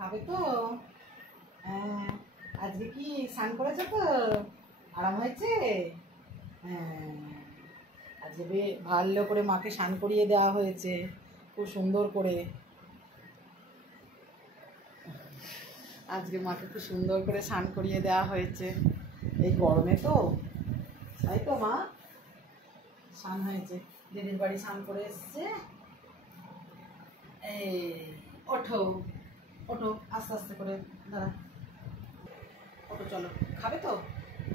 খাবে তো? হ্যাঁ, আজকে কি স্নান করেছো তো? আরাম হয়েছে? হ্যাঁ, আজকে ভালো করে মাকে স্নান করিয়ে দেওয়া হয়েছে খুব সুন্দর করে। আজকে মাকে খুব সুন্দর করে স্নান করিয়ে দেওয়া হয়েছে এই গরমে তো, তাই তো মা? স্নান হয়েছে, দিদির বাড়ি স্নান করে এসছে। এই ওঠো ওঠো, আস্তে আস্তে করে, দাঁড়া, ওঠো, চলো, খাবে তো?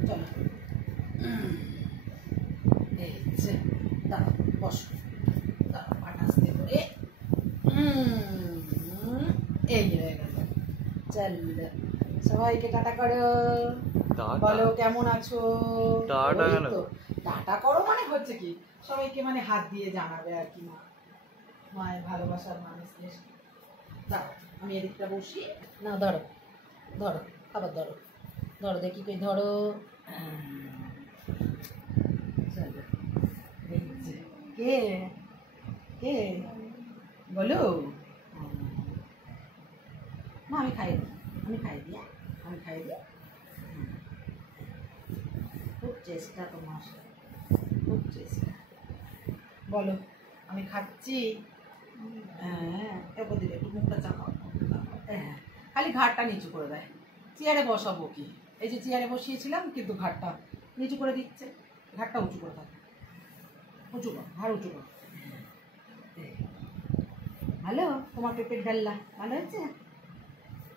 চলো, এই যে দাঁড়াও, বসো, দাঁড়াও, পাটা আস্তে করে, এই হয়ে গেল। চল, সবাইকে টাটা করো, বলো কেমন আছো। টাটা করো মানে হচ্ছে কি, সবাইকে মানে হাত দিয়ে জানাবে আর কি, মা মায়ের ভালোবাসার মানুষদের। দাঁড়ো, আমি এদিকটা বসি না, ধরো ধরো, আবার ধরো ধরো, দেখি কই, ধরো। কে কে বলো? না, আমি খাই দিই, আমি খাই দিই, আমি খাই দিই। খুব চেষ্টা তোমার, খুব চেষ্টা। বলো আমি খাচ্ছি। হ্যাঁ, এরপর দিলে একটু মুখটা চাপাও। হ্যাঁ, খালি ঘাড়টা নিচু করে দেয়। চেয়ারে বসাবো কি, এই যে চেয়ারে বসিয়েছিলাম কিন্তু ঘাড়টা নিচু করে দিচ্ছে। ঘাড়টা উঁচু করে থাকে, উঁচু কর, ঘাড় উঁচু কর। ভালো, তোমার পেঁপের ডাল্লা ভালো হয়েছে?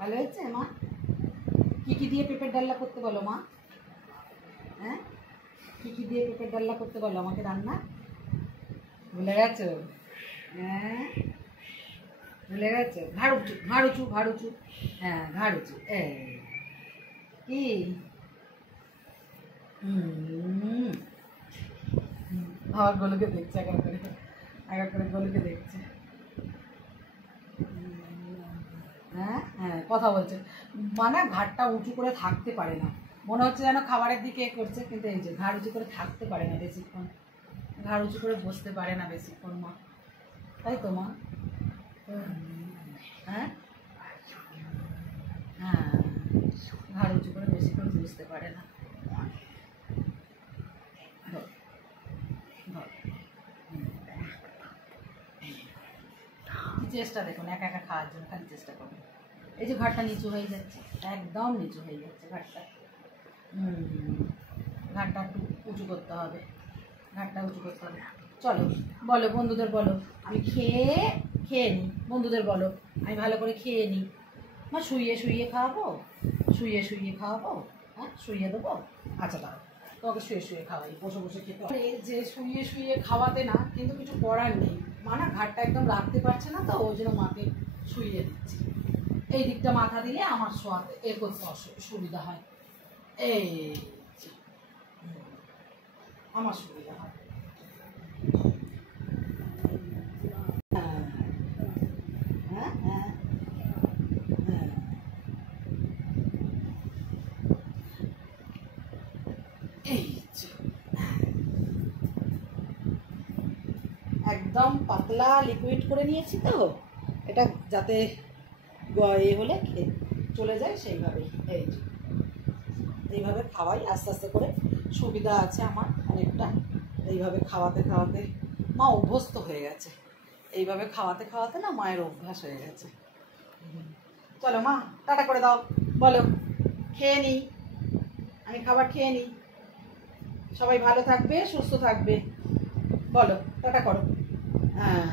ভালো হয়েছে মা? কি কি দিয়ে পেঁপের ডাল্লা করতে বলো মা? হ্যাঁ, কি কি দিয়ে পেঁপের ডাল্লা করতে বলো আমাকে রান্না? ভুলে গেছো? হ্যাঁ, ভুলে গেছো? ঘাড় উঁচু, ঘাড় উঁচু, ঘাড় উঁচু। হ্যাঁ, ঘাড় উঁচু। এই কি, আমার গোলুকে দেখছে, একা করে গোলুকে দেখছে। হ্যাঁ হ্যাঁ, কথা বলছে। মানে ঘাড়টা উঁচু করে থাকতে পারে না, মনে হচ্ছে যেন খাবারের দিকে করছে, কিন্তু এই যে ঘাড় উঁচু করে থাকতে পারে না বেশিক্ষণ, ঘাড় উঁচু করে বসতে পারে না বেশিক্ষণ মা, তাই তো মা? হ্যাঁ হ্যাঁ, ঘাড় উঁচু করে বেশিক্ষণ বুঝতে পারে না। চেষ্টা দেখুন, একা একা খাওয়ার জন্য খালি চেষ্টা করুন। এই যে ঘাড়টা নিচু হয়ে যাচ্ছে, একদম নিচু হয়ে যাচ্ছে ঘাড়টা। ঘাড়টা একটু উঁচু করতে হবে, ঘাড়টা উঁচু করতে হবে। চলো বলো বন্ধুদের, বলো আমি খেয়ে নিই। বন্ধুদের বলো আমি ভালো করে খেয়ে নিই। মা শুইয়ে শুইয়ে খাওয়াবো, শুইয়ে শুইয়ে খাওয়াবো। হ্যাঁ, শুইয়ে দেবো। আচ্ছা দাঁড়াও, তোমাকে শুয়ে শুয়ে খাওয়াই, বসে বসে খেতে হবে। যে শুইয়ে শুইয়ে খাওয়াতে না, কিন্তু কিছু করার নেই, মা না ঘাটটা একদম রাখতে পারছে না, তো ওই জন্য মাকে শুইয়ে দিচ্ছি। এই দিকটা মাথা দিলে আমার শোয়াতে এ করতে সুবিধা হয়, এই আমার সুবিধা হয়। হ্যাঁ হ্যাঁ হ্যাঁ, এই একদম পাতলা লিকুইড করে নিয়েছি তো, এটা যাতে এ হলে চলে যায় সেইভাবেই। এইভাবে খাওয়াই আস্তে আস্তে করে, সুবিধা আছে আমার অনেকটা। এইভাবে খাওয়াতে খাওয়াতে মা অভ্যস্ত হয়ে গেছে, এইভাবে খাওয়াতে খাওয়াতে না মায়ের অভ্যাস হয়ে গেছে। চলো মা, টাটা করে দাও, বলো খেয়ে নিই, আমি খাবার খেয়ে নিই। সবাই ভালো থাকবে, সুস্থ থাকবে, বলো টাটা করো। হ্যাঁ।